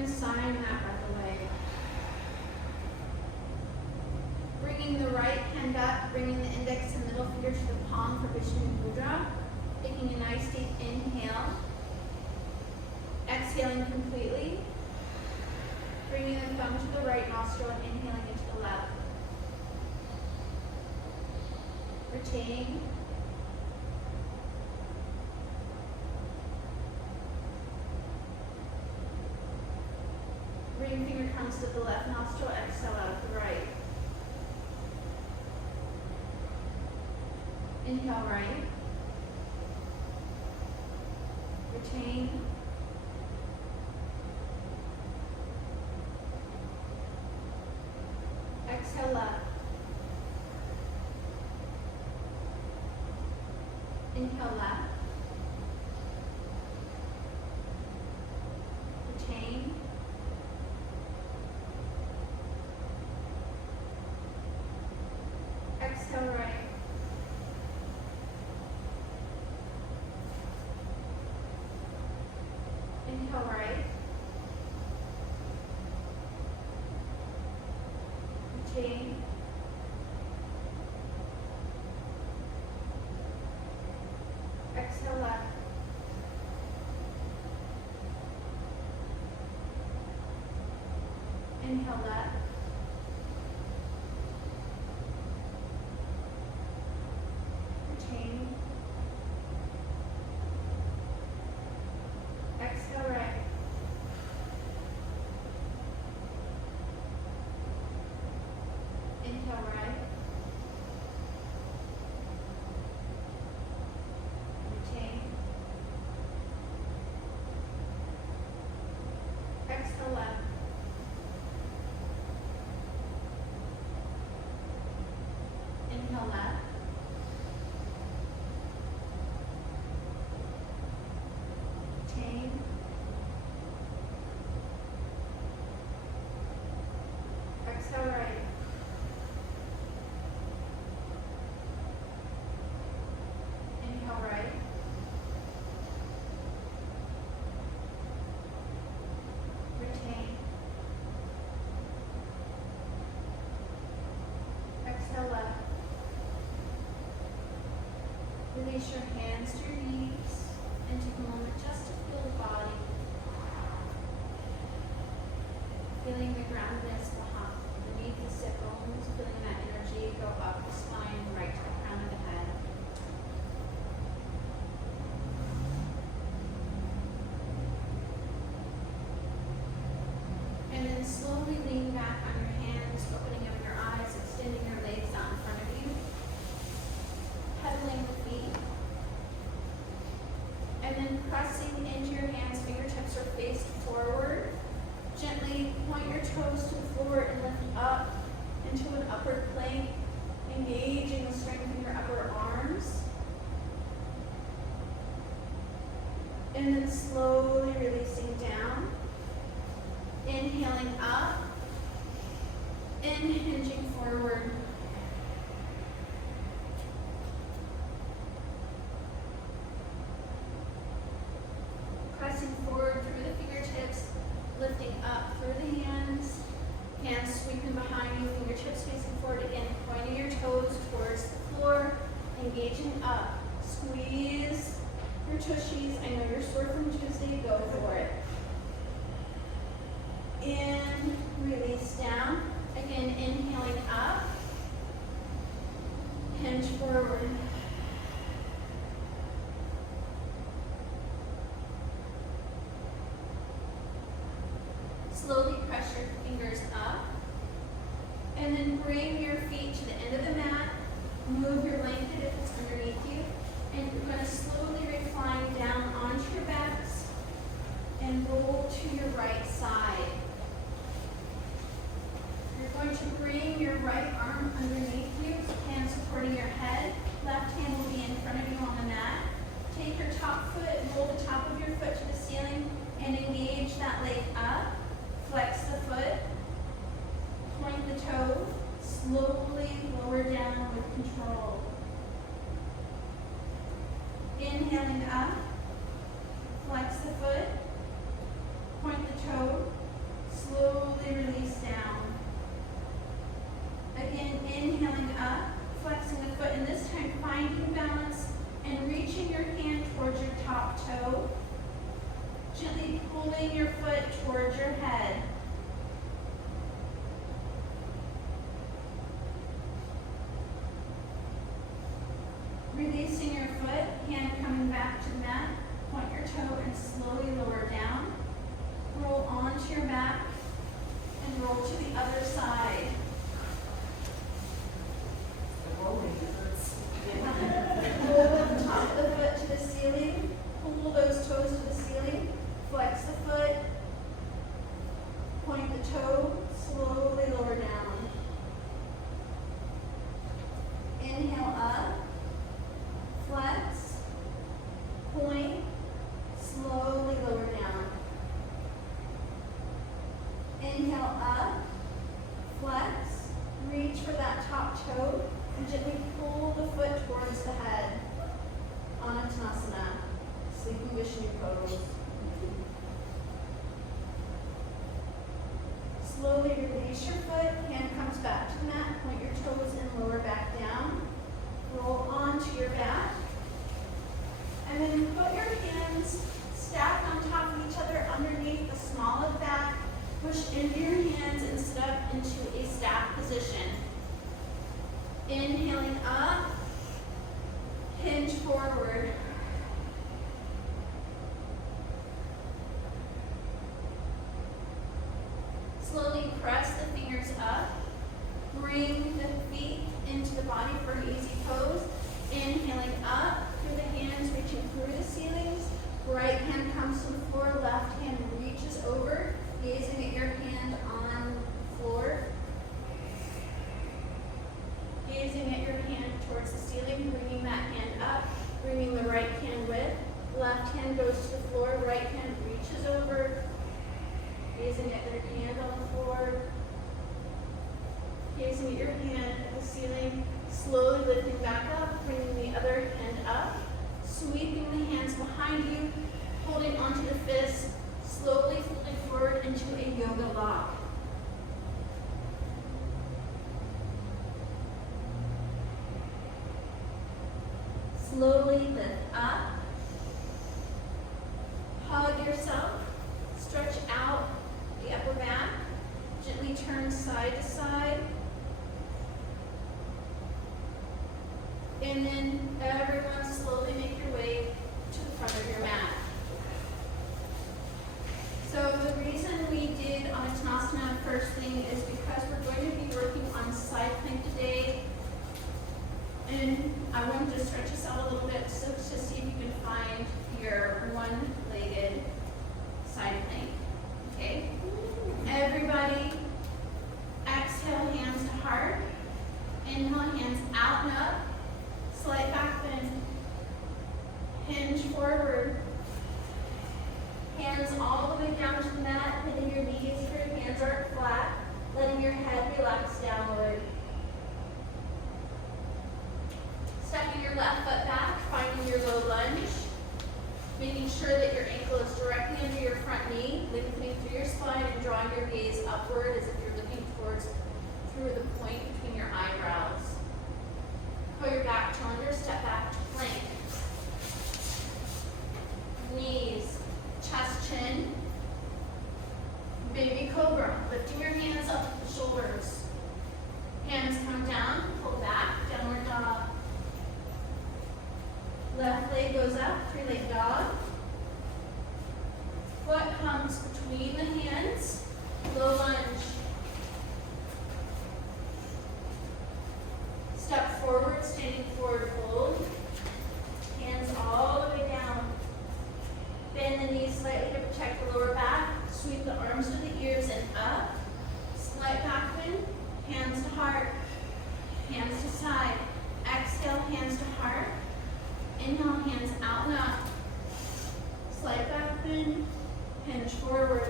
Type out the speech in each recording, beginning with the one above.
Even sighing that breath away. Bringing the right hand up, bringing the index and middle finger to the palm for Vishnu Mudra. Taking a nice deep inhale. Exhaling completely. Bringing the thumb to the right nostril and inhaling into the left. Retain. Bring finger comes to the left nostril, exhale out of the right. Inhale right. Retain. Exhale left. Inhale left. Retain. Exhale right. Inhale right. Retain. Exhale left. Inhale left. Retain. Exhale right. Inhale right. Retain. Exhale left. Inhale left. Retain. Exhale right. Inhale right. Retain. Exhale left. Release your hands to your knees and take a moment just to feel the body. Feeling the groundedness beneath the sit bones, feeling that energy go up the spine, right to the crown of the head. And then slowly lean back on your hands, opening up your eyes, extending your legs out in front of you. Pedaling the feet. And then pressing into your hands, fingertips are faced forward. Gently point your toes to the floor and lift up into an upward plank, engaging the strength in your upper arms. And then slowly releasing down. Inhaling up and hinging forward. Pressing forward through the fingertips, lifting up through the hands. Hands sweeping behind you, fingertips facing forward again, pointing your toes towards the floor, engaging up. Squeeze your tushies. I know you're sore from Tuesday, go for it. In, release down. Again, inhaling up. Hinge forward. Slowly press your fingers up. And then bring your feet to the end of the mat. Move your blanket if it's underneath you. And you're going to slowly recline down onto your backs and roll to your right side. You're going to bring your right arm underneath you, hand supporting your head. Left hand will be in front of you on the mat. Take your top foot, roll the top of your foot to the ceiling, and engage that leg up. Flex the foot, point the toe, slowly lower down with control. Inhaling up, flex the foot, point the toe, slowly release down. Again, inhaling up, flexing the foot, and this time finding balance and reaching your hand towards your top toe. Gently pulling your foot towards your head. Releasing your foot, hand coming back to the mat. Point your toe and slowly lower down. Roll onto your back and roll to the other side. Roll the top of the foot to the ceiling. Pull those toes to the ceiling. Flex the foot. Point the toe. Slowly lower down. Inhale up. Flex. Point. Slowly lower down. Inhale up. Flex. Reach for that top toe. And gently pull the foot towards the head. Anantanasana. Sleeping Vishnu pose. Slowly release your foot. Hand comes back to the mat. Point your toes and lower back down. Roll onto your back. And then put your hands stacked on top of each other underneath the small of the back. Push into your hands and step into a stack position. Inhaling up, hinge forward. Slowly press the fingers up. Bring the feet into the body for an easy pose. Inhaling up through the hands, reaching through the ceilings. Right hand comes to the floor, left hand reaches over, gazing at your hand on the floor. Gazing at your hand towards the ceiling, bringing that hand up, bringing the right hand with. Left hand goes to the floor, right hand reaches over, gazing at your hand on the floor. Gazing at your hand at the ceiling, slowly lifting back up, bringing the other hand up, sweeping the hands behind you, holding onto the fists, slowly folding forward into a yoga lock. Slowly lift up, hug yourself, stretch out the upper back, gently turn side to side, and then everyone slowly make your way to the front of your mat. So the reason we did Anantanasana first thing is because we're going to be working on side plank today. And I wanted to stretch us out a little bit so to see if you can find your one-legged side plank. Okay? Everybody, exhale, hands to heart. Inhale, hands out and up. Slight back bend. Hinge forward. Hands all the way down to the mat, hitting your knees if your hands aren't flat. Letting your head relax downward. Stepping your left foot back, finding your low lunge. Making sure that your ankle is directly under your front knee, lengthening through your spine and drawing your gaze upward as if you're looking towards through the point between your eyebrows. Pull your back toe under, step back to plank. Knees, chest, chin. Baby cobra, lifting your hands up to the shoulders. Hands come down, pull back, downward dog. Left leg goes up, three-leg dog. Foot comes between the hands, low lunge. Step forward, standing forward fold. Hands all the way down. Bend the knees slightly to protect the lower back. Sweep the arms to the ears and up. Slight back bend, hands to heart. Hands to side. Exhale, hands to heart. Inhale, hands out and up. Slight back bend, hinge forward.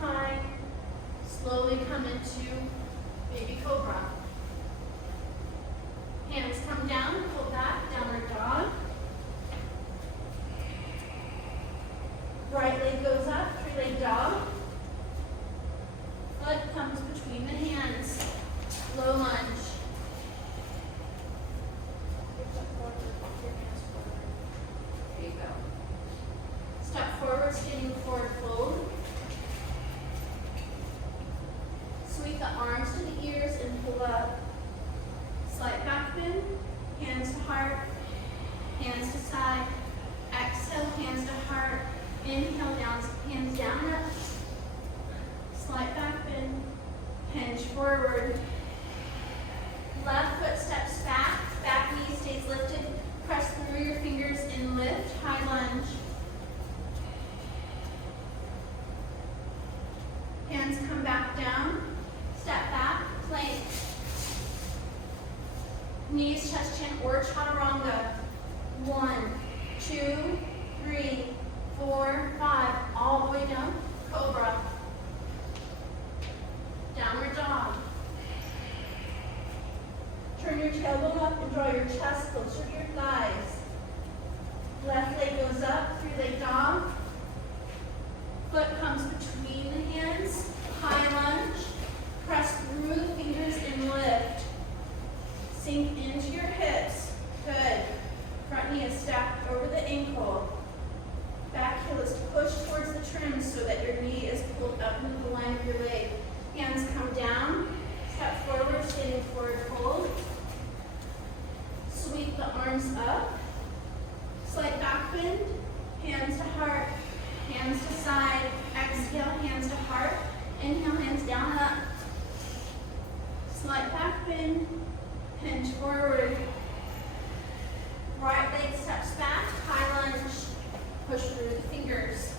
high. Slowly come into baby cobra. Hands come down, pull back, downward dog. Right leg goes up, three-leg dog. Foot comes between the hands. Low lunge. There you go. Step forward, standing forward fold. Sweep the arms to the ears and pull up. Slight back bend, hands to heart, hands to side. Exhale, hands to heart. Inhale, down, hands down and up. Slight back bend, hinge forward. Left foot steps back, back knee stays lifted. Press through your fingers and lift, high lunge. Hands come back down, step back, plank. Knees touch chin or chaturanga. 1, 2, 3, 4, 5, all the way down, cobra. Downward dog. Turn your tailbone up and draw your chest closer to your thighs. Left leg goes up, three-leg dog. Foot comes between the hands, high lunge. Press through the fingers and lift. Sink into your hips. Good. Front knee is stacked over the ankle. Back heel is pushed towards the trim so that your knee is pulled up into the line of your leg. Hands come down. Step forward, standing forward fold. Sweep the arms up. Slight back bend. Hands to heart. Hands to side. Exhale, hands to heart. Inhale, hands down and up. Slight back bend. Hinge forward. Right leg steps back. High lunge. Push through the fingers.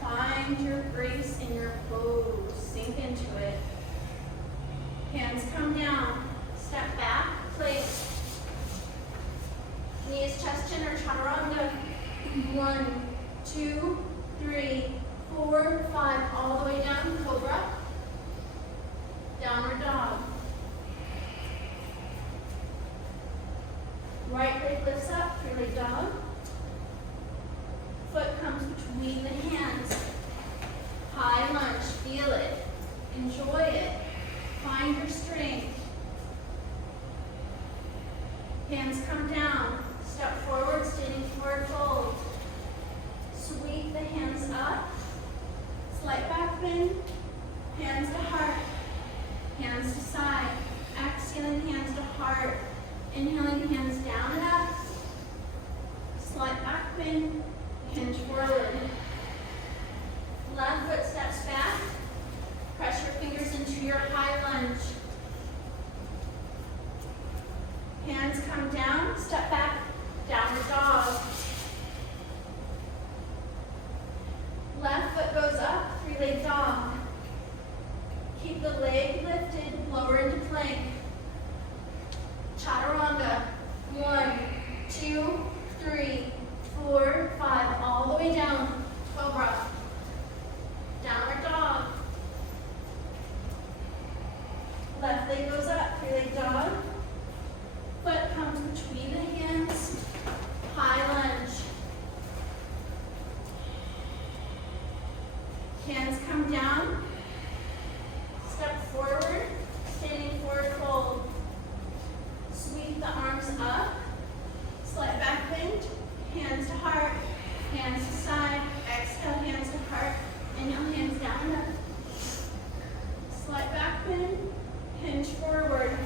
Find your grace in your pose. Sink into it. Hands come down. Step back. Place. Knees, chest, chin, or chaturanga. 1, 2, 3, 4, 5. All the way down. Cobra. Downward dog. Right leg lifts up. Three-leg dog. Foot comes between the hands. High lunge. Feel it. Enjoy it. Find your strength. Hands come down. Step forward, standing forward fold. Sweep the hands up. Slight back bend. Hands to heart. Hands to side. Exhaling, hands to heart. Inhaling, hands down and up. Slight back bend. Hinge forward. Left foot steps back. Press your fingers into your high lunge. Hands come down, step back, downward dog. Left foot goes up, three-leg dog. Keep the leg lifted, lower into plank. Chaturanga. 1, 2, 3, 4, 5, all the way down. Cobra. Downward dog. Left leg goes up, three-leg dog. Foot comes between the hands. High lunge. Hands come down. Step forward, standing forward fold. Sweep the arms up. Slight back bend. Hands to heart. Hands to side. Exhale, hands to heart. Inhale, hands down and up. Slight back bend. Hinge forward.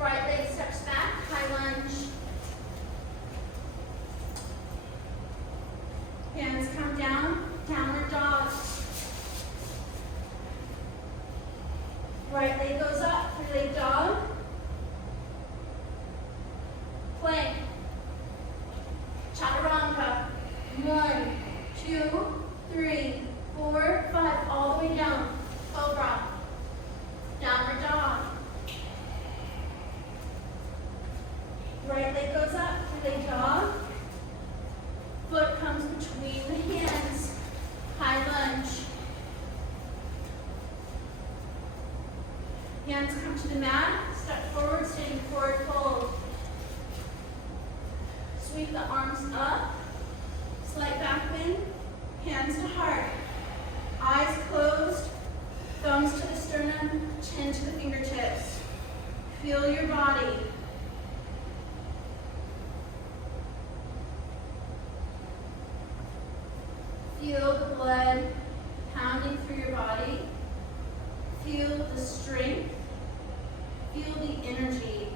Right leg steps back, high lunge. Hands come down, downward dog. Right leg goes up, three-leg dog. Plank. Chaturanga. 1, 2, 3, 4, 5, all the way down. Cobra. Downward dog. Right leg goes up, three-leg dog. Foot comes between the hands. High Hands come to the mat, step forward, standing forward fold. Sweep the arms up, slight back bend, hands to heart. Eyes closed, thumbs to the sternum, chin to the fingertips. Feel your body. Feel the blood pounding through your body. Feel the strength. Feel the energy.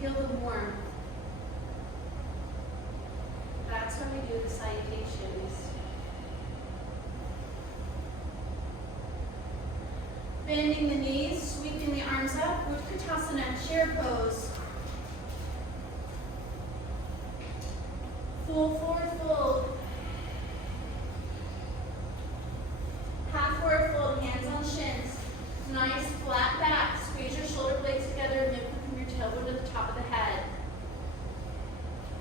Feel the warmth. That's when we do the salutations. Bending the knees, sweeping the arms up, Utkatasana, chair pose. Full forward fold. Half forward fold, hands on shins. Nice flat back. Squeeze your shoulder blades together and lift from your tailbone to the top of the head.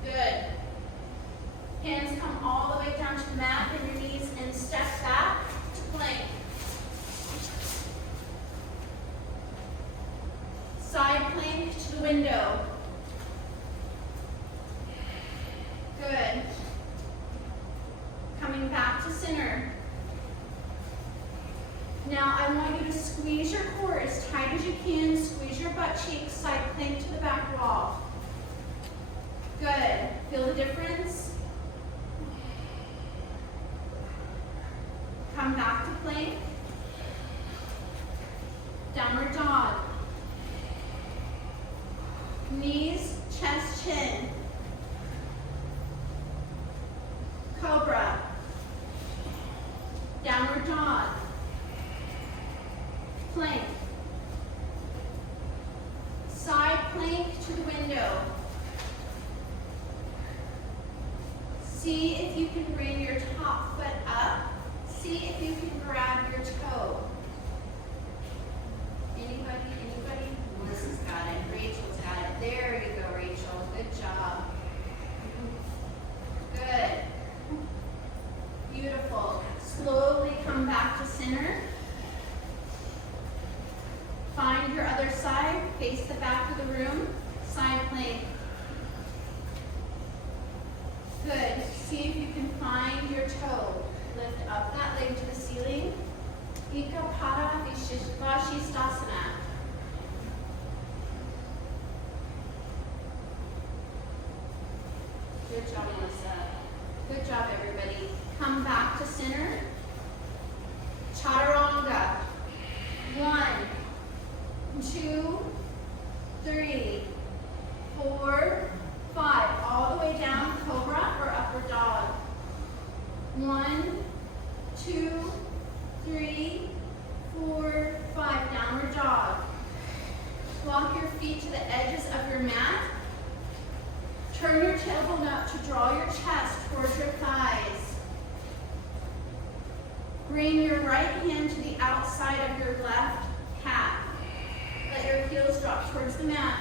Good. Hands come all the way down to the mat, bend your knees and step back to plank. Side plank to the window. Good. Coming back to center. Now I want you to squeeze your core as tight as you can. Squeeze your butt cheeks, side plank to the back wall. Good. Feel the difference? Come back to plank. Downward dog. Knees, chest, chin. Cobra. Downward dog. Plank. Side plank to the window. See if you can bring your top foot up. See if you can grab your toe. Anybody? Melissa's got it. Rachel's got it. There you go, Rachel. Good job. Good. Beautiful. Slowly come back to center. Find your other side. Face the back of the room. Side plank. Good. See if you can find your toe. Lift up that leg to the ceiling. Ekapada Vashisthasana. Good job, Melissa. Good job, everybody. Come back to center. Chaturanga. 1, 2, 3, 4, 5. All the way down, cobra or upward dog. 1, 2, 3, 4, 5. Downward dog. Walk your feet to the edges of your mat. Turn your tailbone up to draw your chest towards your thighs. Bring your right hand to the outside of your left calf. Let your heels drop towards the mat.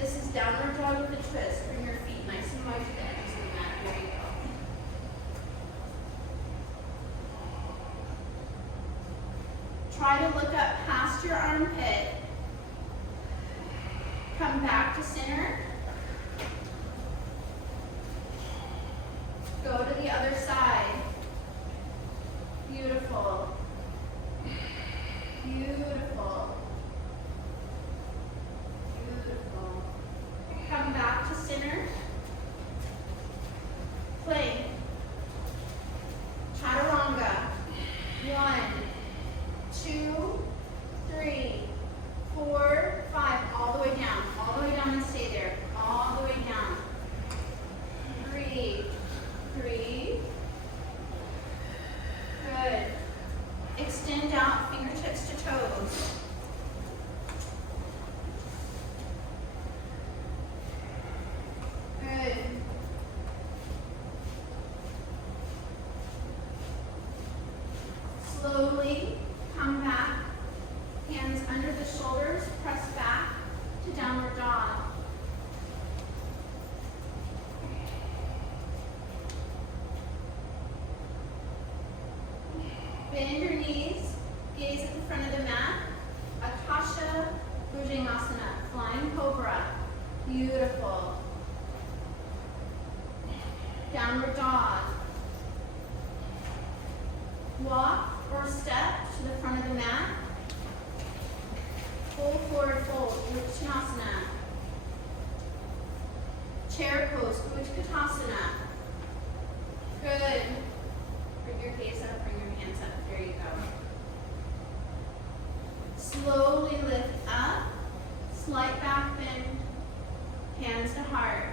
This is downward dog with a twist. Bring your feet nice and wide to the edges of the mat. Here you go. Try to look up past your armpit. Come back to center. Go to the other side. Beautiful. Beautiful. Beautiful. Come back to center. Plank. Chaturanga. 1, 2, 3, 4, 5. All the way down. All the way down and stay there. All the way down. Breathe. 3. Good. Extend out fingertips to toes. Good. Slowly come back. Hands under the shoulders. Press back to downward dog. Bend your knees, gaze at the front of the mat. Akasha Bhujangasana, flying cobra. Beautiful. Downward dog. Walk or step to the front of the mat. Full forward fold, Uttanasana. Chair pose, Utkatasana. Good. Bring your gaze up, bring your hands up. There you go. Slowly lift up, slight back bend, hands to heart.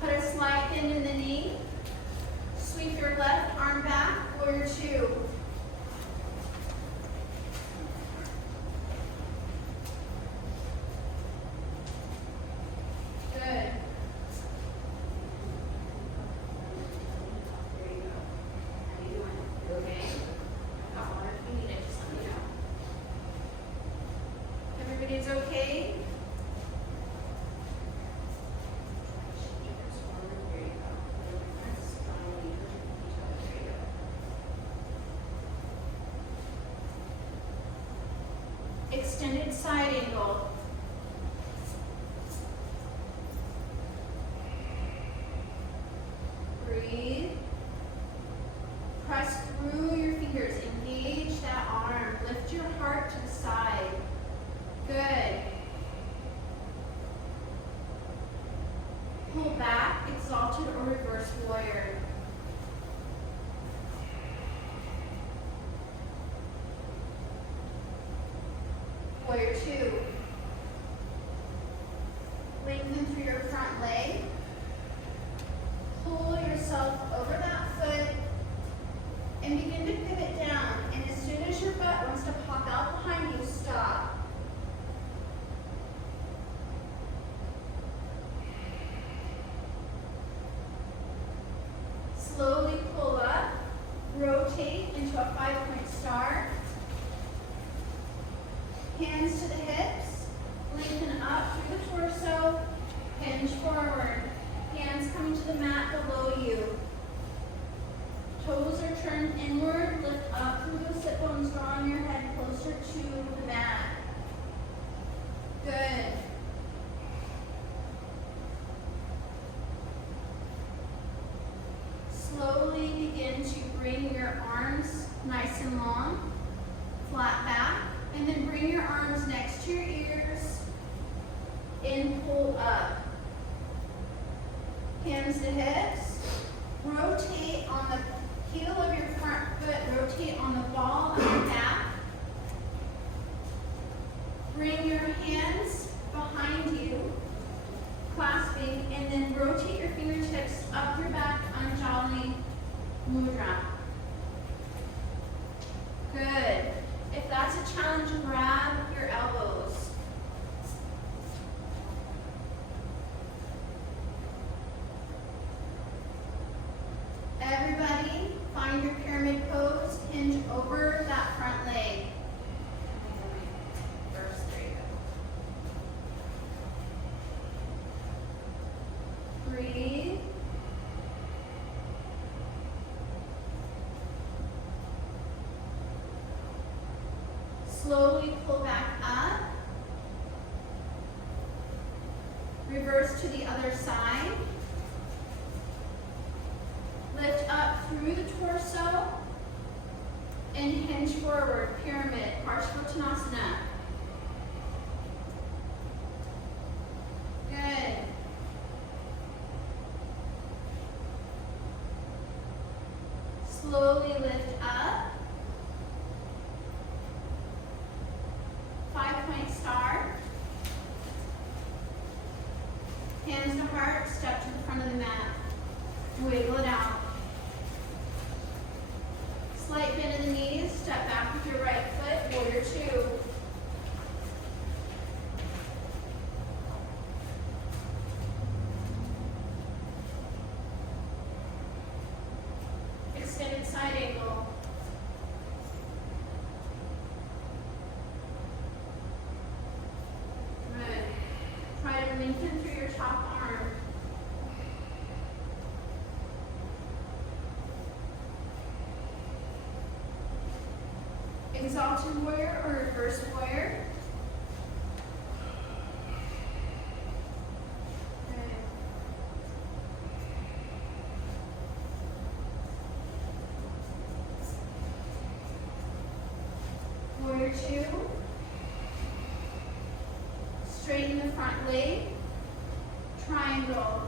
Put a slight bend in the knee. Sweep your left arm back, warrior two. Good. There you go. How you doing? You okay? Got water if you need it, just let me know. Everybody's okay? There you go. Extended side angle. Breathe. Press through your fingers. Engage that arm. Lift your heart to the side. Good. Pull back, exalted or reverse warrior. Warrior two. Lengthen through your front leg. Pull yourself over that foot and begin to pivot down. And as soon as your butt wants to pop out behind you, stop. Slowly pull up, rotate into a 5-point star. Hands to the hips, lengthen up through the torso, hinge forward. Hands coming to the mat below you. Toes are turned inward, lift up through the sit bones, drawing your head closer to the mat. Good. Slowly begin to bring your arms nice and long, flat back, and then bring your arms next to your ears and pull up. Hands to hips, rotate on the heel of your front foot, rotate on the ball of your back. Bring your hands behind you, clasping, and then rotate your fingertips up your back, Anjali Mudra. Good. If that's a challenge, grab your elbows. Everybody, find your pyramid pose, hinge over that front leg. First, there you go. Breathe. Slowly pull back up. Reverse to the other side. Lift up through the torso and hinge forward, pyramid, Parshvottanasana. Good. Slowly lift up. 5-point star. Hands to heart, step to the front of the mat. Wiggle it out. Slight bend in the knees, step back with your right foot, warrior two. Exalted warrior or reverse warrior. Good. Warrior 2. Straighten the front leg. Triangle.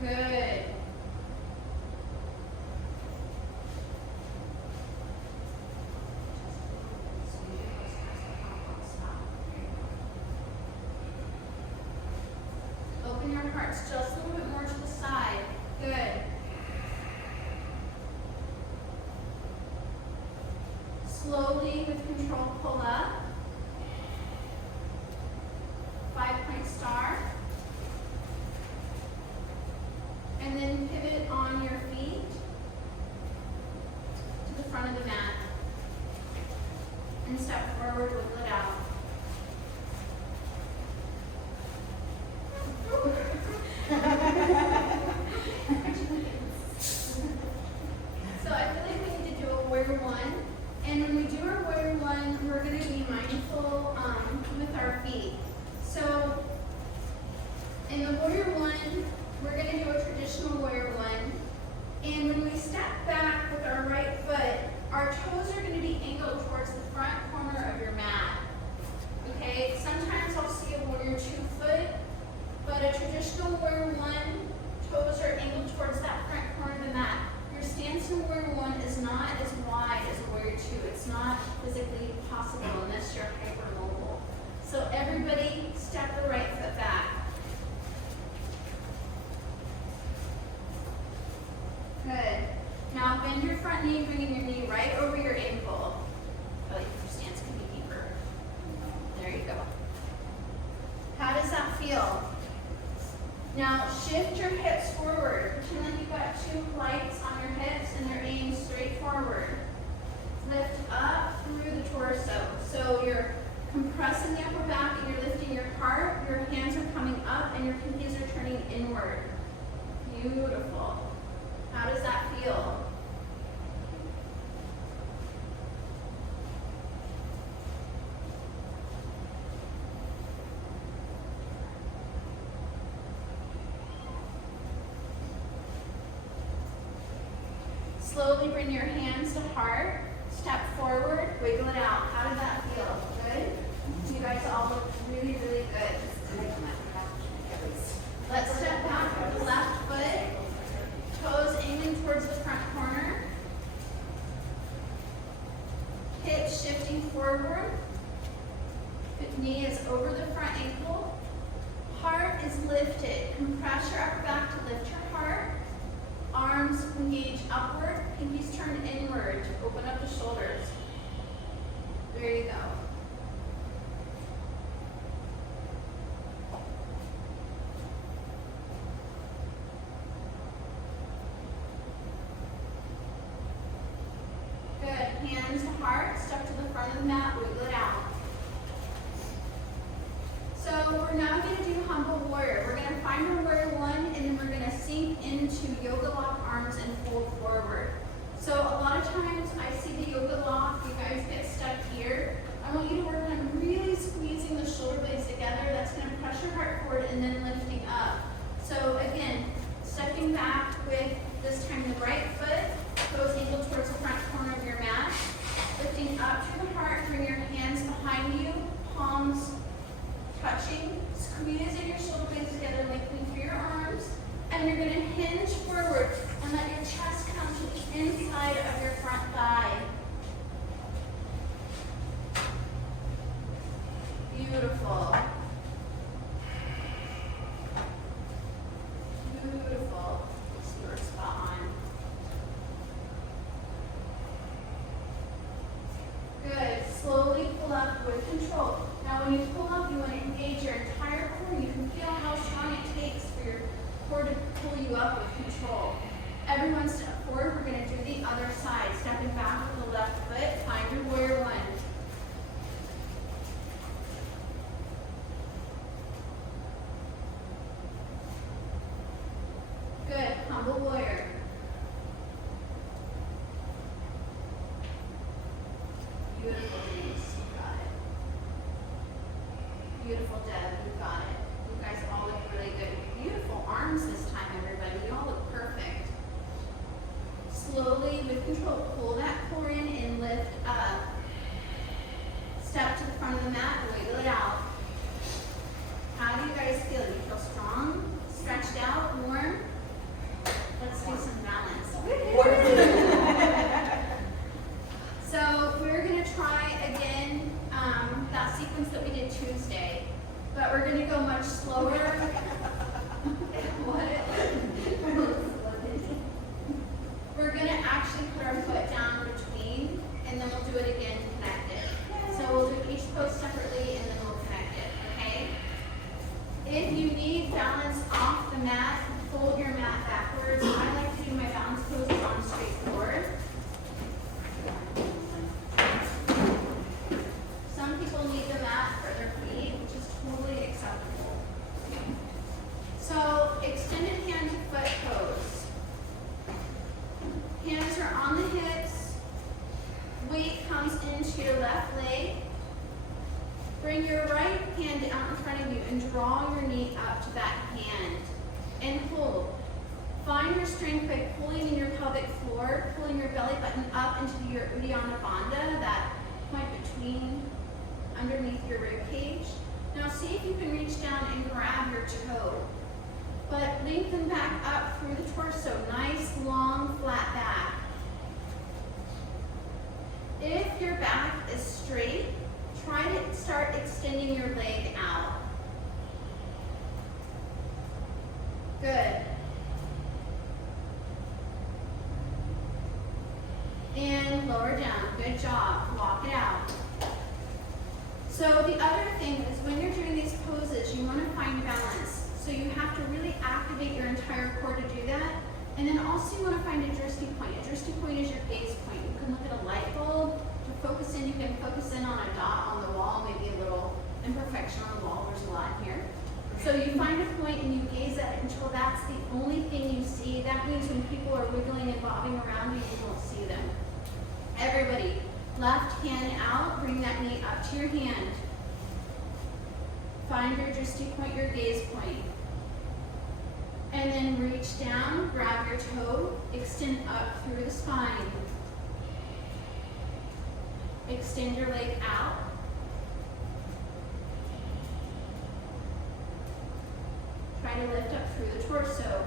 Good. Open your hearts just a little bit more to the side. Good. Slowly, with control, pull up. 5-point star. And then pivot on your feet to the front of the mat. And step forward, wiggle it out. So I feel like we need to do a warrior 1. And when we do our warrior 1, we're going to be mindful with our feet. So in the warrior 1, we're going to do a traditional warrior 1. And when we step back with our right foot, our toes are going to be angled towards the front corner of your mat. Okay? Sometimes I'll see a warrior 2 foot, but a traditional warrior 1, toes are angled towards that front corner of the mat. Your stance in warrior 1 is not as wide as a warrior 2. It's not physically possible unless you're hypermobile. So everybody step the right foot back. Good. Now bend your front knee, bringing your knee right over your ankle. I like your stance can be deeper. There you go. How does that feel? Now shift your hips forward. Pretend like you've got 2 lights on your hips and they're aimed straight forward. Lift up through the torso. So you're compressing the upper back and you're lifting your heart. Your hands are coming up and your pinkies are turning inward. Beautiful. How does that feel? Slowly bring your hands to heart. Step forward, wiggle it out. How did that feel? Good? You guys all look really, really good. Let's step back with the left foot. Toes aiming towards the front corner. Hips shifting forward. Knee is over the front ankle. Heart is lifted. Compress your upper back to lift your heart. Arms engage upward. Pinkies turn inward to open up the shoulders. There you go. Good. Hands to heart. Step to the front of the mat. Wiggle it out. So we're now going to do humble warrior. We're going to find our warrior 1 and then we're going to sink into yoga lock arms and fold forward. So a lot of times I see the yoga lock, you guys get stuck here. I want you to work on really squeezing the shoulder blades together. That's going to press your heart forward and then lifting up. So again, stepping back with this time the right foot, toes angled towards the front corner of your mat. Lifting up to the heart, bring your hands behind you, palms touching, squeezing your shoulder blades together, lengthening through your arms, and you're going to hinge forward and let your chest come to the inside of your front thigh. Beautiful. Beautiful. You're spot on. Good. Slowly pull up with control. Now when you pull up, you want to engage your entire core. You can feel how strong it takes for your core to pull you up with control. Everyone step forward. We're going to do the other side. Stepping back with the left foot. Find your warrior 1. Good. Humble warrior. with control. Pull that core in and lift up. Step to the front of the mat, wiggle it out. How do you guys feel? Do you feel strong? Stretched out? Warm? Let's do some balance. So we're going to try again that sequence that we did Tuesday, but we're going to go much slower. We're going to actually put our foot down between, and then we'll do it again connected. So we'll do each pose separately, and then we'll connect it, okay? If you need balance off the mat, fold your mat backwards. I like to do my balance poses on straight floor. Some people need the mat for their feet, which is totally acceptable. So, extended hand to foot pose. Hands are on the hips. Weight comes into your left leg. Bring your right hand out in front of you and draw your knee up to that hand. And hold. Find your strength by pulling in your pelvic floor, pulling your belly button up into your Uddiyana Bandha, that point between, underneath your rib cage. Now see if you can reach down and grab your toe. But lengthen back up through the torso. Nice, long, flat back. If your back is straight, try to start extending your leg out. Good. And lower down. Good job. Walk it out. So the other thing is when you're doing these poses, you want to find balance. So you have to really activate your entire core to do that. And then also you want to find a drishti point. A drishti point is your gaze point. You can look at a light bulb to focus in. You can focus in on a dot on the wall, maybe a little imperfection on the wall. There's a lot here. So you find a point and you gaze at it until that's the only thing you see. That means when people are wiggling and bobbing around you, you won't see them. Everybody, left hand out, bring that knee up to your hand. Find your drishti point, your gaze point. And then reach down, grab your toe, extend up through the spine. Extend your leg out. Try to lift up through the torso.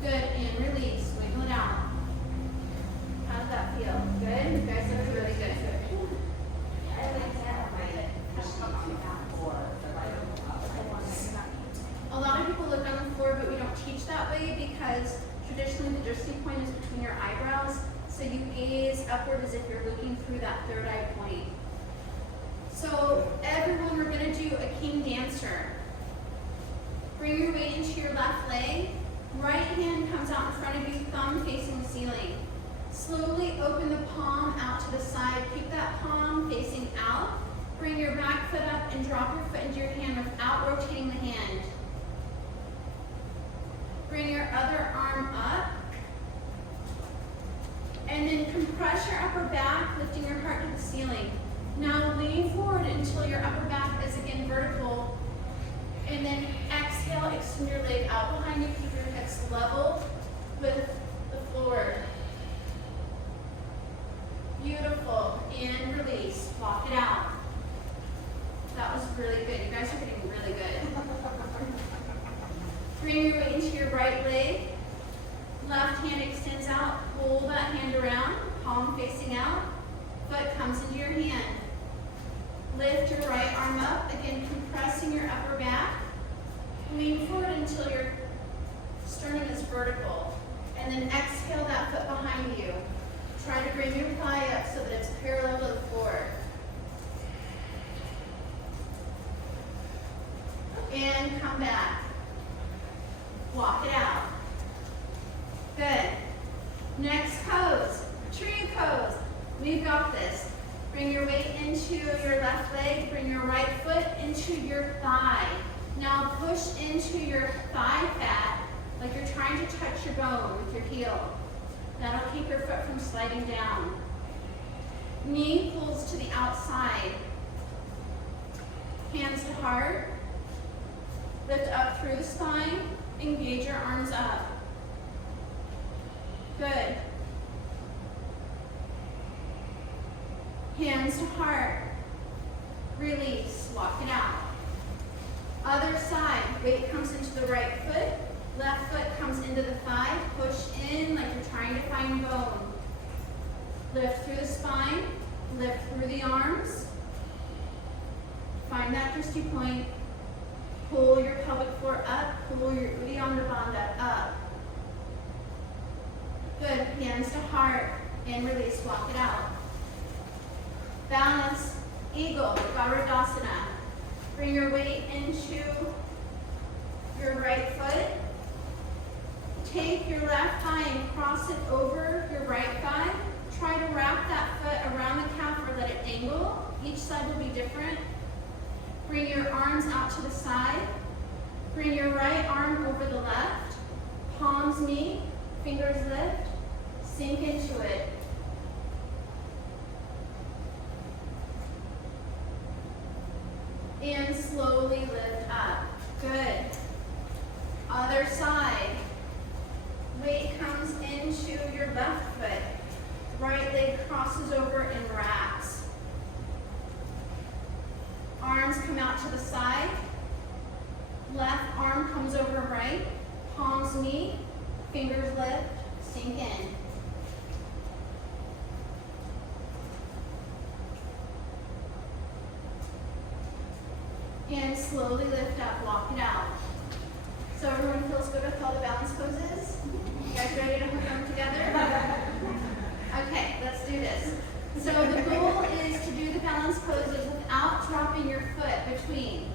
Good, and release, wiggle it out. How does that feel? Good? You guys look really good. A lot of people look on the floor, but we don't teach that way because traditionally the drishti point is between your eyebrows, so you gaze upward as if you're looking through that third eye point. So everyone, we're going to do a king dancer. Bring your weight into your left leg. Right hand comes out in front of you, thumb facing the ceiling. Slowly open the palm out to the side. Keep that palm facing out. Bring your back foot up and drop your foot into your hand without rotating the hand. Bring your other arm up. And then compress your upper back, lifting your heart to the ceiling. Now lean forward until your upper back is again vertical. And then exhale, extend your leg out behind you. Keep your hips level with the floor. Beautiful. And release. Walk it out. That was really good. You guys are getting really good. Bring your weight into your right leg. Left hand extends out. Pull that hand around. Palm facing out. Foot comes into your hand. Lift your right arm up. Again, compressing your upper back. Lean forward until your sternum is vertical. And then exhale that foot behind you. Try to bring your thigh up so that it's parallel to the floor. And come back. Walk it out. Good. Next pose, tree pose. We've got this. Bring your weight into your left leg. Bring your right foot into your thigh. Now push into your thigh fat like you're trying to touch your bone with your heel. That'll keep your foot from sliding down. Knee pulls to the outside. Hands to heart. Lift up through the spine. Engage your arms up. Good. Hands to heart. Release. Walk it out. Other side. Weight comes into the right foot. Left foot comes into the thigh. Push in like you're trying to find bone. Lift through the spine. Lift through the arms. Find that dristy point. Pull your pelvic floor up. Pull your Uddiyana Bandha up. Good. Hands to heart. And release. Walk it out. Balance. Eagle. Garudasana. Bring your weight into your right foot. Take your left thigh and cross it over your right thigh. Try to wrap that foot around the calf or let it dangle. Each side will be different. Bring your arms out to the side. Bring your right arm over the left. Palms meet, fingers lift. Sink into it. And slowly lift up. Good. Other side. Weight comes into your left foot. Right leg crosses over and wraps. Arms come out to the side. Left arm comes over right. Palms meet. Fingers lift. Sink in. And slowly lift up, walk it out. So everyone feels good with all the balance poses? You guys ready to put them together? Okay, let's do this. So the goal is to do the balance poses without dropping your foot between.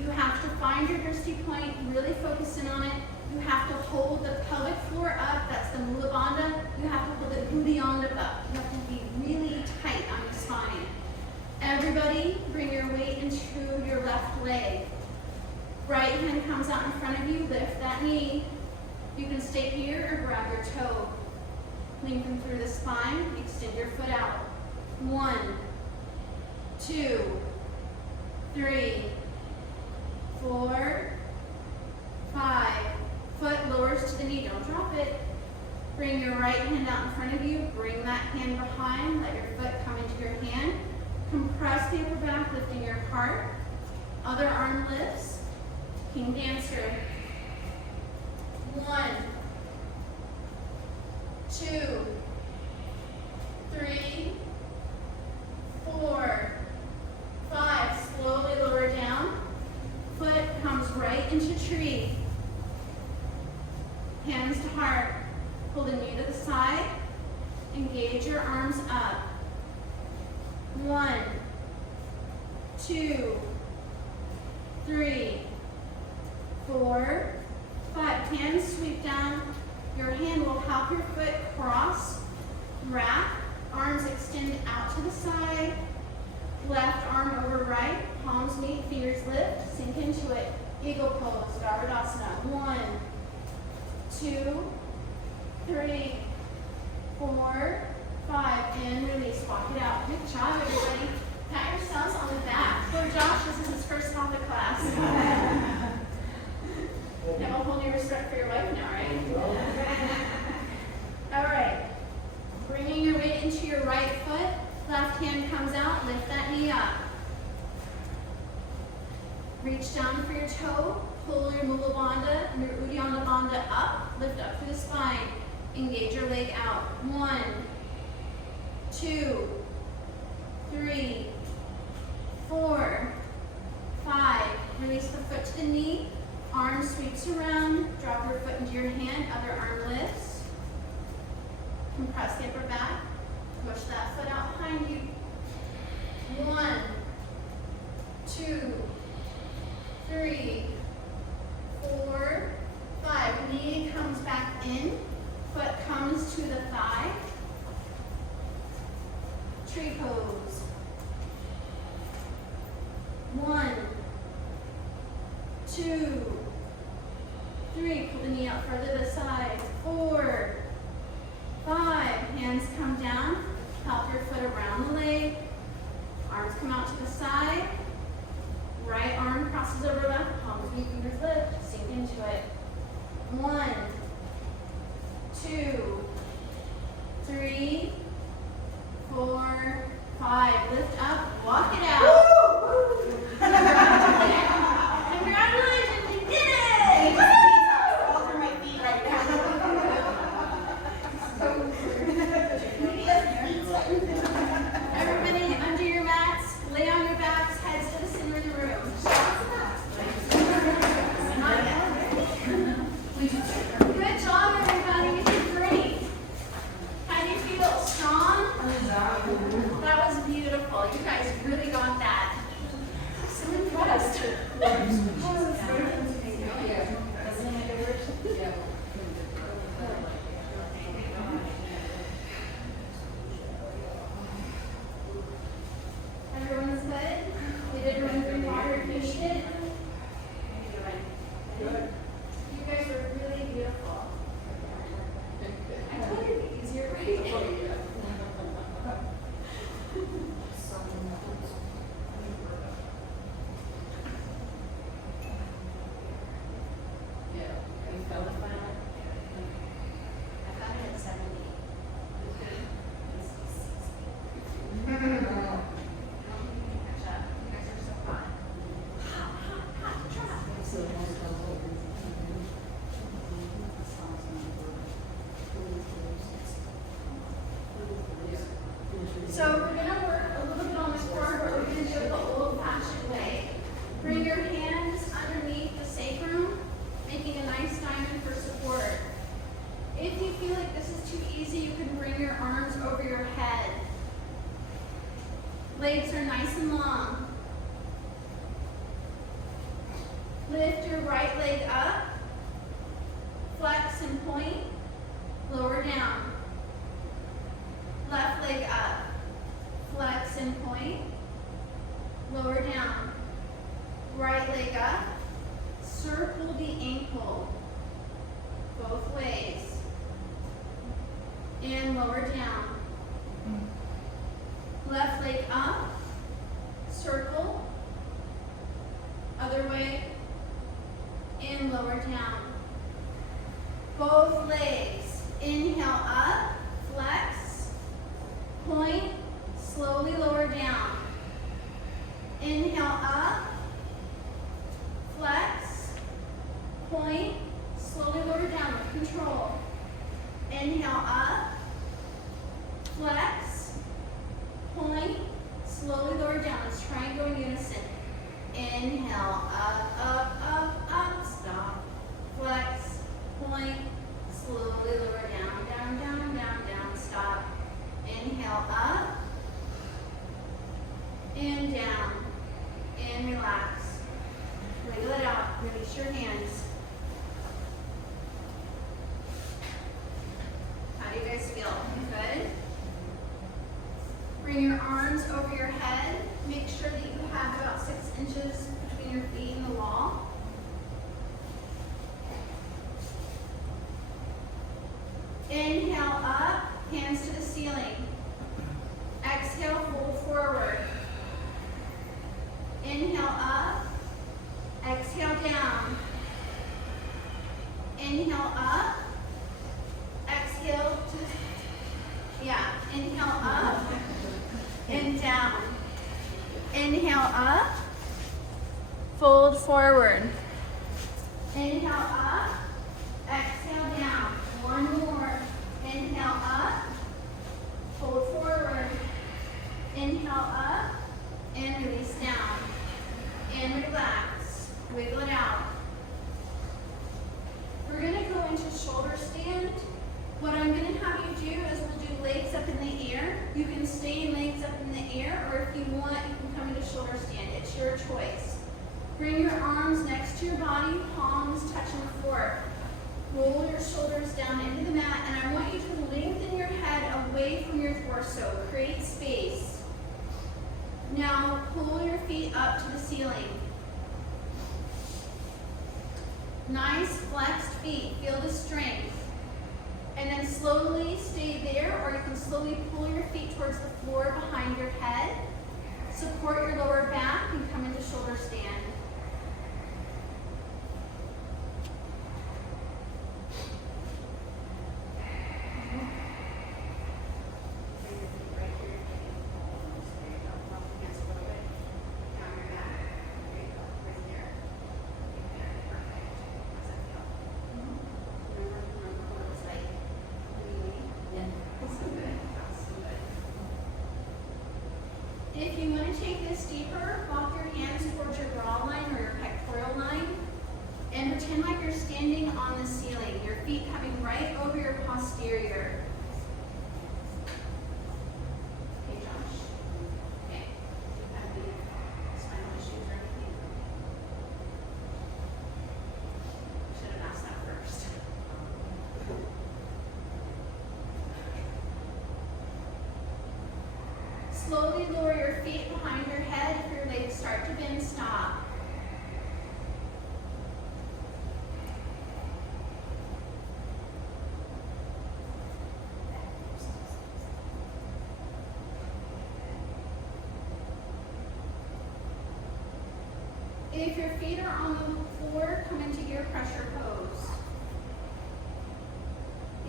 You have to find your dristy point, really focus in on it. You have to hold the pelvic floor up, that's the Mula Bandha. You have to hold the Uddiyana up. You have to be really tight on your spine. Everybody, bring your weight into your left leg. Right hand comes out in front of you, lift that knee. You can stay here or grab your toe. Lengthen through the spine, extend your foot out. 1, 2, 3, 4, 5. Foot lowers to the knee, don't drop it. Bring your right hand out in front of you, bring that hand behind, let your foot come into your hand. Compress the upper back, lifting your heart. Other arm lifts. King Dancer. 1, 2, 3, 4, 5. Slowly lower down. Foot comes right into tree. Hands to heart. Pull the knee to the side. Engage your arms up. 1, 2, 3, 4, 5. Hands sweep down. Your hand will help your foot cross, wrap, arms extend out to the side, left arm over right, palms meet, fingers lift, sink into it. Eagle pose, Garudasana. 1, 2, 3, 4, 5, and release. Walk it out. Good job, everybody. Pat yourselves on the back. Poor Josh, this is his first hatha class. Now we'll hold your respect for your wife now, right? All right. Bringing your weight into your right foot. Left hand comes out. Lift that knee up. Reach down for your toe. Pull your Mula Bandha and your Uddiyana Bandha up. Lift up through the spine. Engage your leg out. 1, 2, 3, 4, 5. Release the foot to the knee. Arm sweeps around. Drop your foot into your hand. Other arm lifts. Compress the upper back. Push that foot out behind you. 1, 2, 3, 4, 5. Knee comes back in. Foot comes to the thigh. Tree pose. 1, 2, 3. Pull the knee out further to the side. 4, 5. Hands come down. Help your foot around the leg. Arms come out to the side. Right arm crosses over left. Palms meet, fingers lift. Sink into it. 1, 2, 3, 4, 5. Lift up, walk it out. Congratulations, you did it! All through my feet right now. Everybody under your mats, lay on your backs, heads to the center of the room. Good job, everybody. You did great. How do you feel? Strong? That was beautiful. You guys really got that. I'm so impressed. Everyone's good? You did run through water if you need it? You guys were really beautiful. I told you it'd be easier, right? I found it at 70. Catch up. You guys are so hot. Hot, trap. So we're going to work a little bit on this core, but we're going to do it the old-fashioned way. Bring your hands underneath the sacrum, making a nice diamond for support. If you feel like this is too easy, you can bring your arms over your head. Legs are nice and long. Lift your right leg up. Flex and point. Lower down. Left leg up. Flex and point. Lower down. Right leg up. Circle the ankle. Both ways. And lower down. Left leg up. Circle. Other way. And lower down. Both legs. Inhale up. Flex. Point. Slowly lower down. Inhale up. Flex. Point. Slowly lower down with control. Inhale up. Flex. Point. Slowly lower down. Let's try and go in unison. Inhale up, up, up, up. Stop. Flex. Point. Slowly lower down, down, down, down, down. Stop. Inhale up. And down. And relax. Wiggle it out. Release your hands. How do you guys feel? Good? Bring your arms over your head. Make sure that you have about 6 inches between your feet and the wall. Inhale up, hands to the ceiling. Exhale, fold forward. Inhale up, exhale down. Inhale up, exhale to, inhale up and down. Inhale up, fold forward. Inhale up, exhale down. One more. Inhale up, fold forward. Inhale up, and release down. And relax. Wiggle it out. We're going to go into shoulder stand. What I'm going to have you do is we'll do legs up in the air. You can stay in legs up in the air, or if you want, you can come into shoulder stand. It's your choice. Bring your arms next to your body, palms touching the floor. Roll your shoulders down into the mat, and I want you to lengthen your head away from your torso. Create space. Now pull your feet up to the ceiling. Nice flexed feet. Feel the strength. And then slowly stay there, or you can slowly pull your feet towards the floor behind your head. Support your lower back and come into shoulder stand. hips deeper, walk your hands towards your bra line or your pectoral line, and pretend like you're standing on the ceiling, your feet coming right over your posterior. Okay, Josh. Okay. Have any spinal issues or anything? Should have asked that first. Slowly lower your feet behind your head. If your legs start to bend, stop. If your feet are on the floor, come into your pressure pose.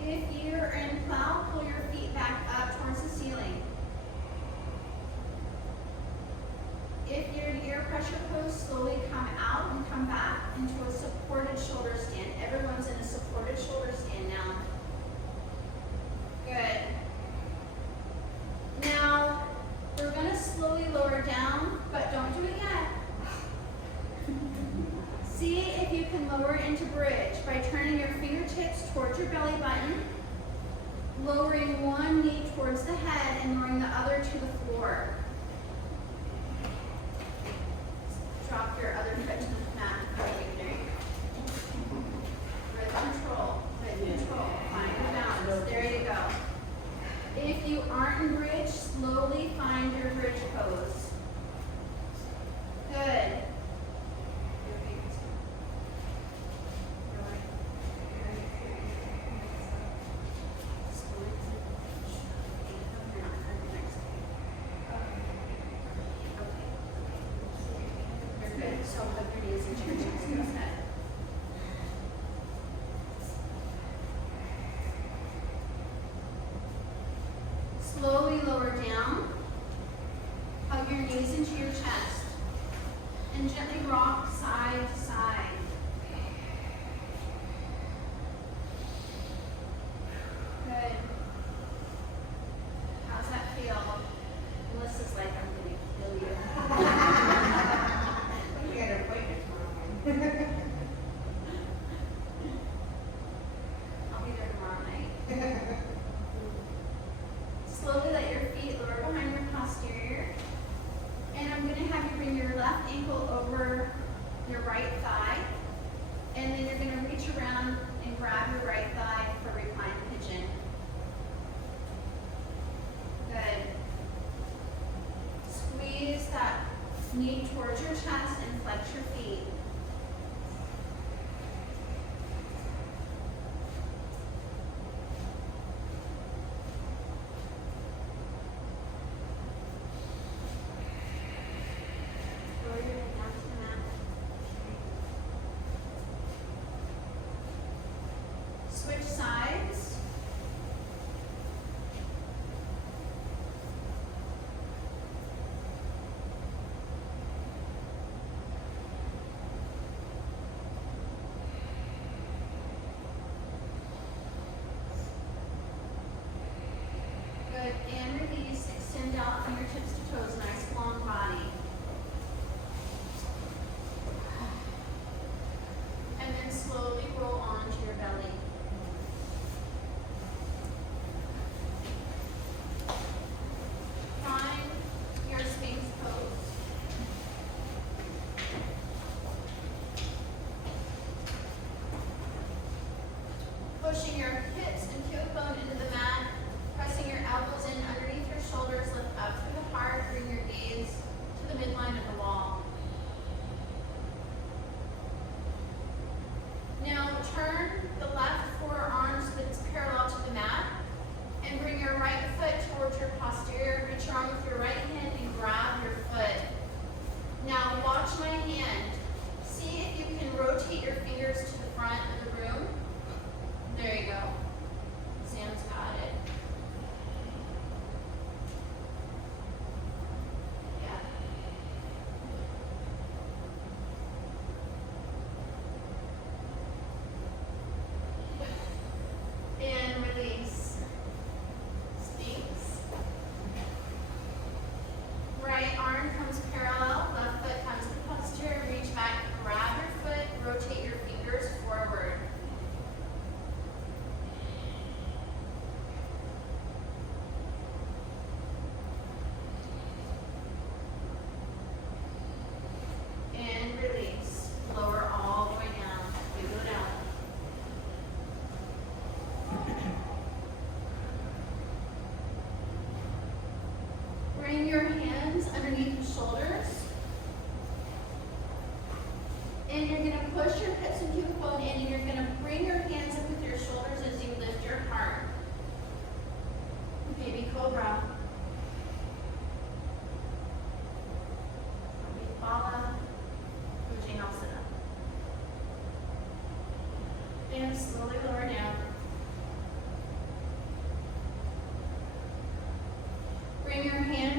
If you're in plow, pull your feet back up towards the ceiling. If you're in ear pressure pose, slowly come out and come back into a supported shoulder stand. Everyone's in a supported shoulder stand now. Good. Now, we're going to slowly lower down, but don't do it yet. See if you can lower into bridge by turning your fingertips towards your belly button, lowering one knee towards the head and lowering the other to the floor. Drop your other foot to the mat. There you go. With control. With control. Find your balance. There you go. If you aren't in bridge, slowly find your bridge pose. Good. So hug your knees into your chest instead. Slowly lower down. Hug your knees into your chest. And gently rock side to side. Good. How's that feel? Melissa's like, I'm going to kill you. We got an appointment tomorrow. I'll be there tomorrow night. Slowly let your feet lower behind your posterior. And I'm going to have you bring your left ankle over your right thigh. And then you're going to reach around and grab your right thigh for reclined pigeon. Good. Squeeze that knee towards your chest and flex your feet. Lower your head down to the mat. Switch sides. Good, and release. Extend out fingertips to toes, nice long body. And then slowly roll onto your belly. Find your Sphinx pose. Pushing your hips and heel bone into the mat. Pressing your elbows in underneath your shoulders, lift up through the heart, bring your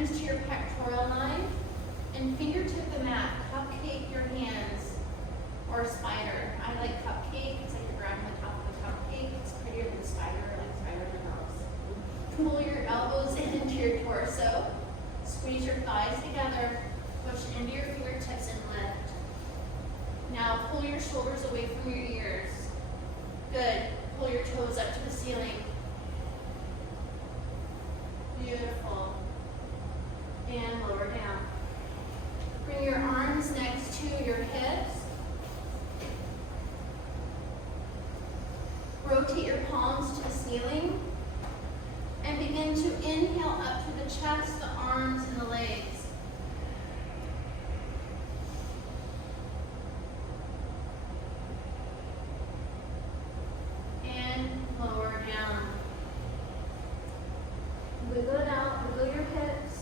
hands to your pectoral line and fingertip the mat. Cupcake your hands or spider. I like cupcake. It's like you're grabbing the top of a cupcake. It's prettier than spider, like spider in the house. Pull your elbows into your torso. Squeeze your thighs together. Push into your fingertips and lift. Now pull your shoulders away from your ears. Good. Pull your toes up to the ceiling. Beautiful. And lower down. Bring your arms next to your hips. Rotate your palms to the ceiling. And begin to inhale up through the chest, the arms, and the legs. And lower down. Wiggle it out, wiggle your hips.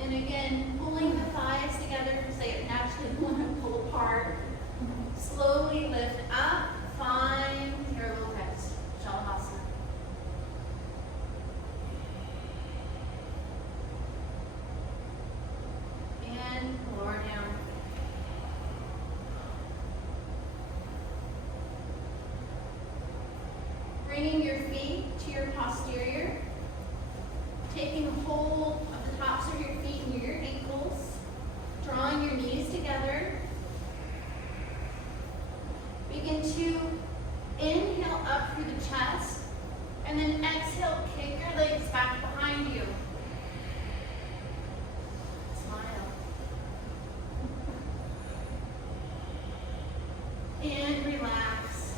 And again, pulling the thighs together because they naturally want to pull apart. Slowly lift up. Find your little rest. Shalabhasana. And lower down. Bringing your feet to your posterior. Taking hold of the tops of your feet near your ankles. Drawing your knees together. Begin to inhale up through the chest, and then exhale, kick your legs back behind you. Smile. And relax.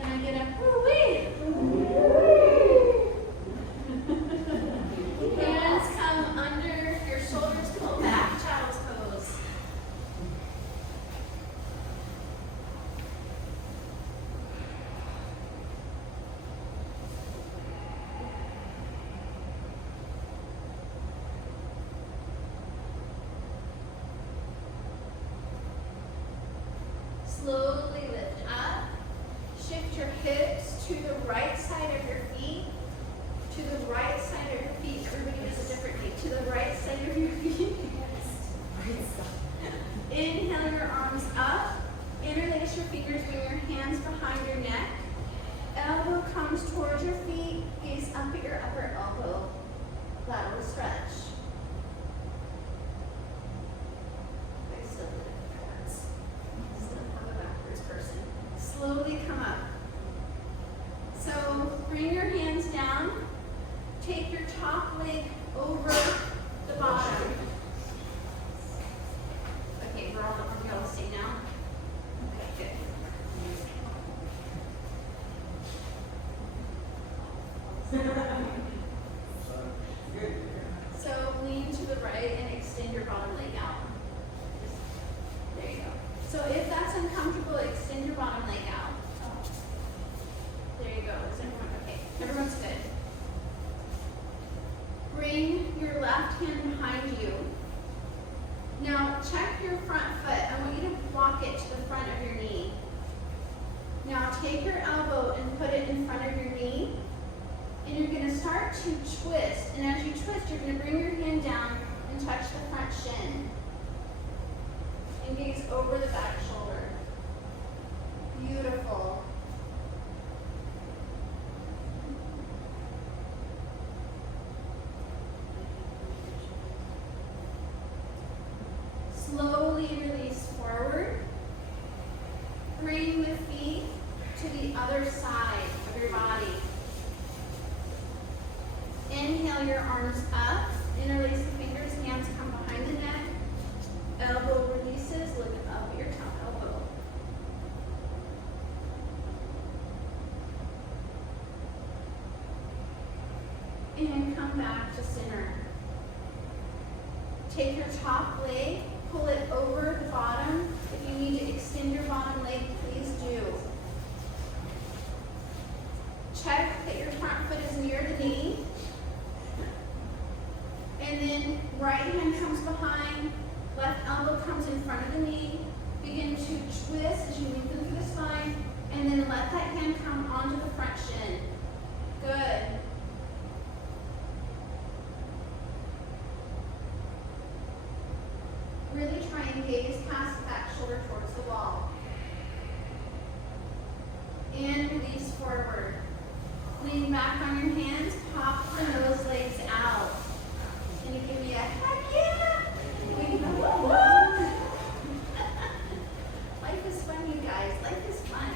Can I get up? Woo-wee! Hands come under your shoulders, pull back, child's pose. Slowly lift up. Shift your hips to the right side of your feet. To the right side of your feet. Everybody does a different feet. To the right side of your feet. Inhale your arms up. Interlace your fingers, bring your hands behind your neck. Elbow comes towards your feet. Gaze up at your upper elbow. Lateral stretch. I still did it backwards. Still have a backwards person. Slowly come up. So bring your hands down. Take your top leg over the bottom. Okay, we're all stay now. Okay, good. So lean to the right and extend your bottom leg out. There you go. So if that's uncomfortable, extend your bottom leg out. There you go. Is everyone okay? Everyone's good. Bring your left hand behind you. Now check your front foot. I want you to walk it to the front of your knee. Now take your elbow and put it in front of your knee. And you're going to start to twist. And as you twist, you're going to bring your hand down and touch the front shin. And gaze over the back shoulder. Beautiful. Slowly release forward. Bring the feet to the other side of your body. Inhale your arms up. Interlace the fingers. Hands come behind the neck. Elbow releases. Look up at your top elbow. And come back to center. Take your top leg, pull it over the bottom. If you need to extend your bottom leg, please do. Check that your front foot is near the knee. And then right hand comes behind, left elbow comes in front of the knee. Begin to twist as you lengthen through the spine. Really try and gaze past the back shoulder towards the wall. And release forward. Lean back on your hands, pop the nose legs out. Can you give me a heck yeah? Life is fun, you guys. Life is fun.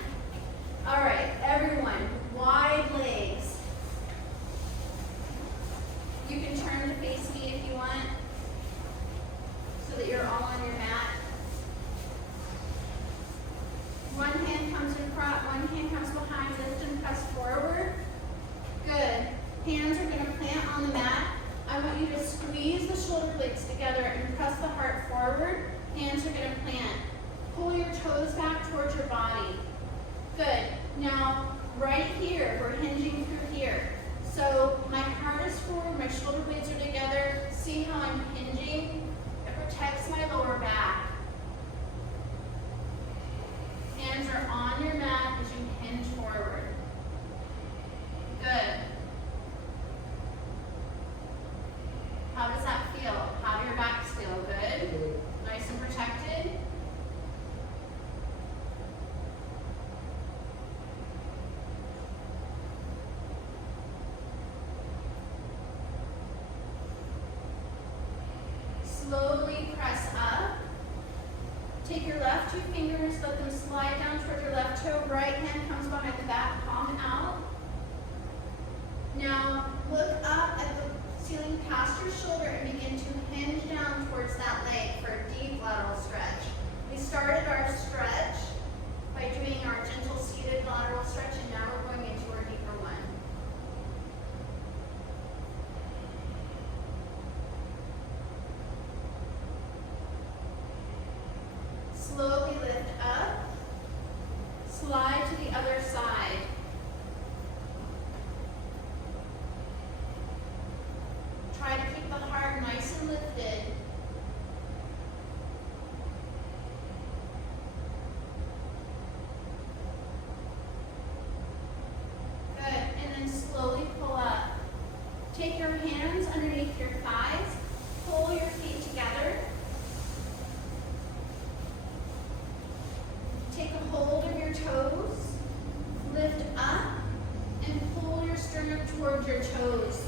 All right, everyone, wide legs. You can turn to face me if you want, so that you're all on your mat. One hand comes in front, one hand comes behind, lift and press forward. Good. Hands are going to plant on the mat. I want you to squeeze the shoulder blades together and press the heart forward. Hands are going to plant. Pull your toes back towards your body. Good. Now, right here, we're hinging through here. So my heart is forward, my shoulder blades are together. See how I'm hinging? It protects my lower back. Hands are on your mat as you hinge forward. Good. How does that feel? How do your backs feel? Good? Nice and protected? Slowly press up. Take your left two fingers, let them slide down toward your left toe. Right hand comes behind the back, palm out. Now look up at the ceiling past your shoulder and begin to hinge down towards that leg for a deep lateral stretch. We started our stretch by doing our gentle seated lateral stretch, and now we're going into our deeper one. Slowly lift up, slide to the other side. Try to keep the heart nice and lifted. Good, and then slowly pull up. Take your hands underneath your thighs, pull your feet together. Take a hold of your toes, lift up, and pull your sternum towards your toes.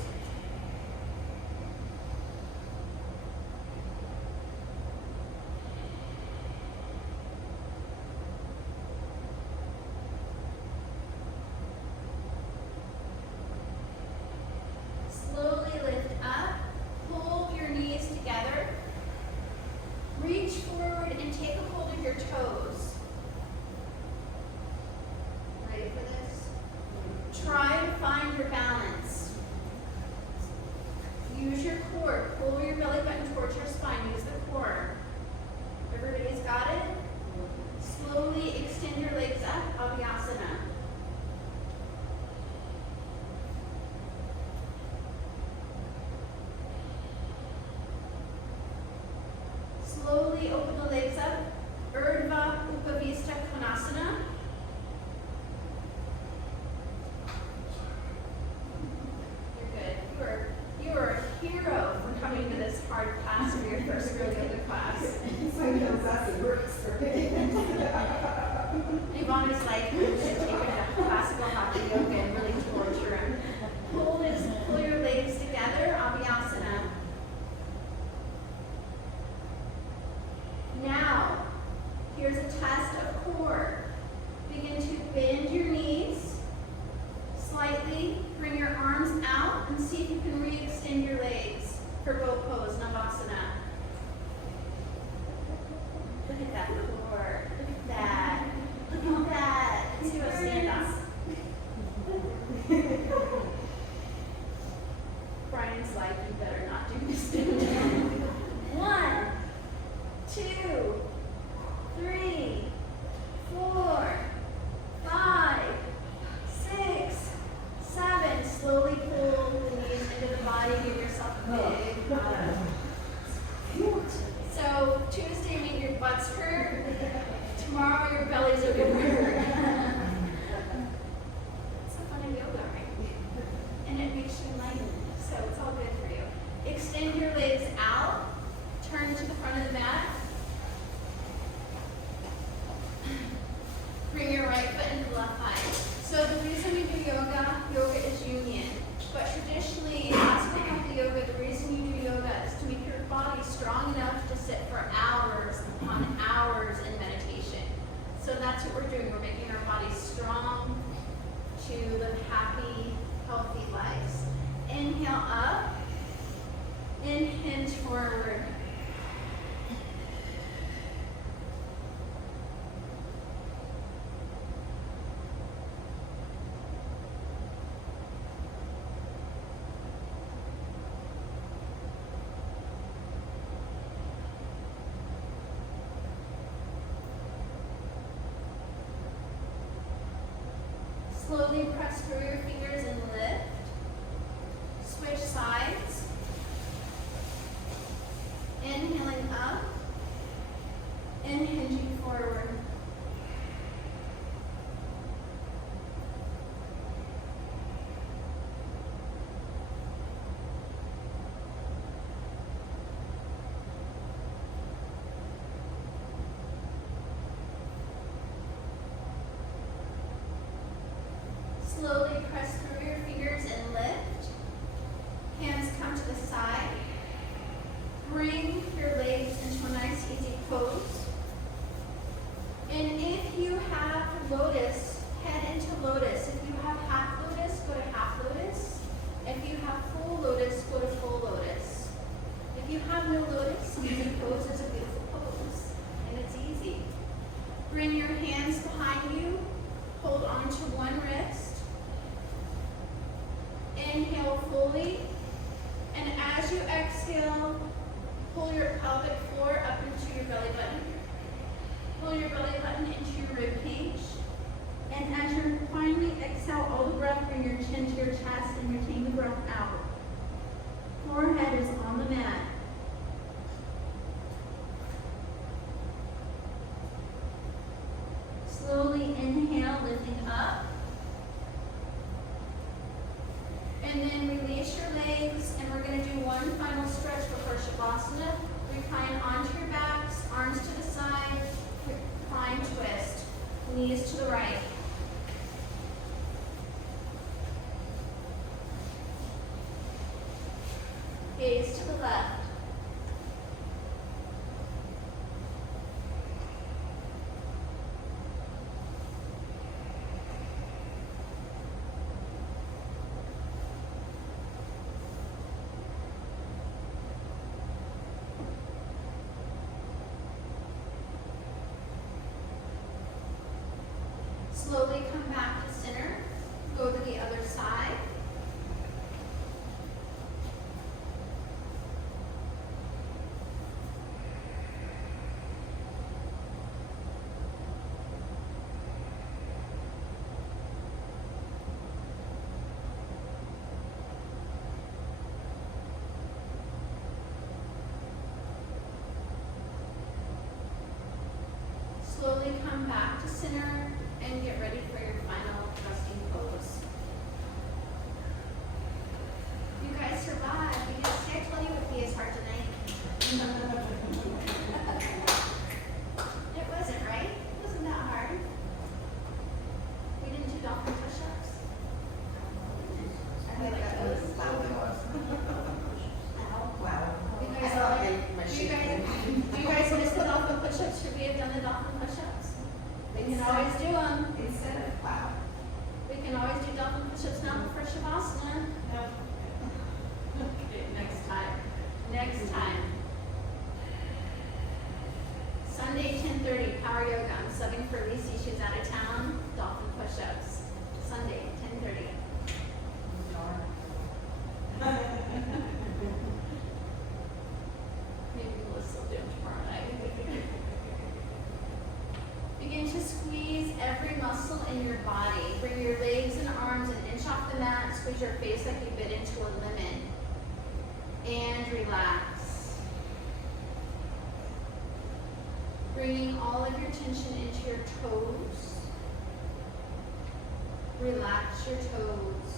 Slowly lift up, pull your knees together, reach forward and take a hold of your toes. Ready for this? Try to find your balance. Use your core. Pull your belly button towards your spine. Use the core. Everybody's got it? Slowly extend your legs up, Abhyasana. Slowly open the legs up, Urdhva Upavista Konasana. You're good. You are a hero for coming to this hard class for your first real yoga class. Sometimes that's the works for me. Ivana's like, we should take her to classical hatha yoga and really torture him. Pull your legs together, Abhyasana. Now, here's a test of core. Begin to bend your knees slightly. Bring your arms out and see if you can re-extend your legs for both pose, Navasana. Look at that core. Look at that. Look at that. Let's do a stand-up. Brian's like, you better not do this stand-up. 1, 2, 3, 4, 5, 6, 7. Slowly pull the knees into the body. Give yourself a big hug. So Tuesday made your butts hurt. Tomorrow your bellies are going to hurt. It's the fun of yoga, right? And it makes you enlightened. So it's all good for you. Extend your legs out. Turn to the front of the mat. that's what we're doing. We're making our bodies strong to live happy, healthy lives. Inhale up and hinge forward. Slowly press through your fingers and lift. Switch sides. Inhaling up and hinging forward. Slowly press through your fingers and lift. Hands come to the side. Bring your legs into a nice easy pose. And if you have lotus, head into lotus. If you have half lotus, go to half lotus. If you have full lotus, go to full lotus. If you have no lotus, easy pose is a beautiful pose. And it's easy. Bring your hands behind you. Hold on to one wrist. Inhale fully, and as you exhale, pull your pelvic floor up into your belly button. Pull your belly button into your rib cage. And as you finally exhale all the breath, bring your chin to your chest and retain the breath out. Forehead is on the mat. Slowly inhale, lifting up. And then release your legs, and we're going to do one final stretch before Shavasana. Recline onto your backs, arms to the side, recline twist, knees to the right. Gaze to the left. Slowly come back to center. Go to the other side. Slowly come back to center and get ready for your final resting pose. You guys survived. You guys, I told you it would be as hard tonight. It wasn't, right? It wasn't that hard. We didn't do dolphin push-ups. I think that was wow. You guys missed the dolphin push-ups. Should we have done the dolphin push-ups? We can always do them. Instead of wow. We can always do dolphin push-ups now before Shavasana. Okay, next time. Next time. Sunday, 10:30, power yoga. I'm subbing for Lisa. She's out of town. Dolphin push-ups. Sunday, 10:30. Maybe Melissa will do them tomorrow night. Begin to squeeze every muscle in your body. Bring your legs and arms an inch off the mat. Squeeze your face like you bit into a lemon. And relax. Bringing all of your tension into your toes. Relax your toes.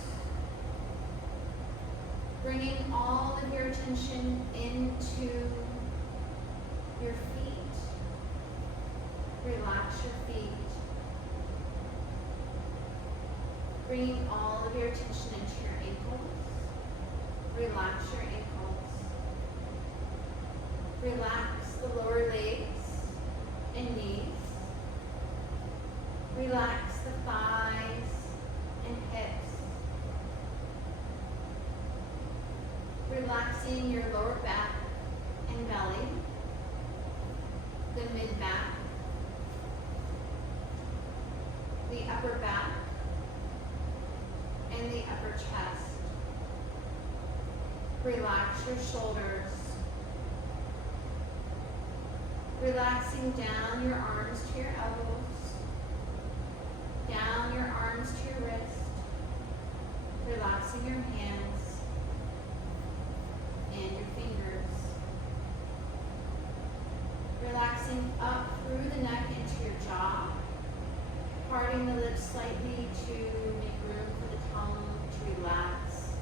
Bringing all of your attention into your feet. Relax your feet. Bringing all of your attention into your ankles. Relax your ankles. Relax the lower legs and knees. upper back and the upper chest. Relax your shoulders. Relaxing down your arms to your elbows, down your arms to your wrist, relaxing your hands and your fingers. Relaxing up through the neck into your jaw, parting the lips slightly to make room for the tongue to relax.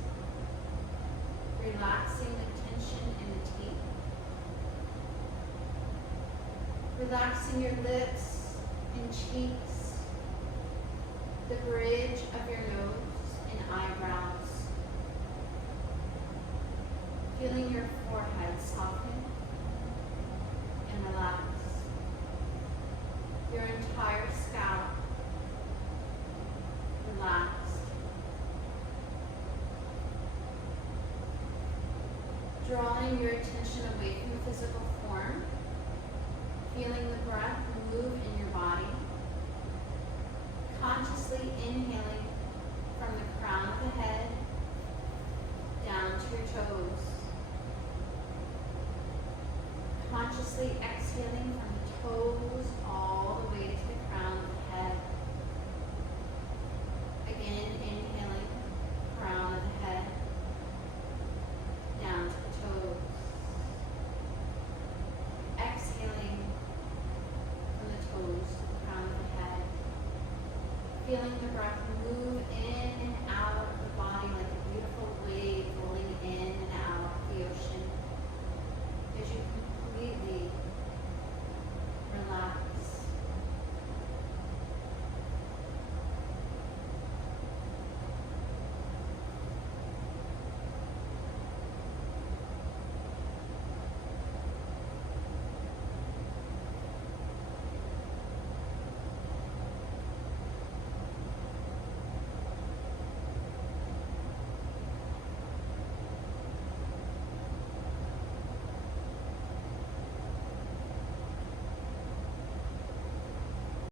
Relaxing the tension in the teeth. Relaxing your lips and cheeks, the bridge of your nose and eyebrows. Feeling your forehead soften and relax. Your entire scalp relaxed. Drawing your attention away from the physical form, feeling the breath move in your body, consciously inhaling from the crown of the head down to your toes, consciously exhaling from the toes all the way to the crown of the head. Again, inhaling, crown of the head, down to the toes. Exhaling from the toes to the crown of the head. Feeling the breath move in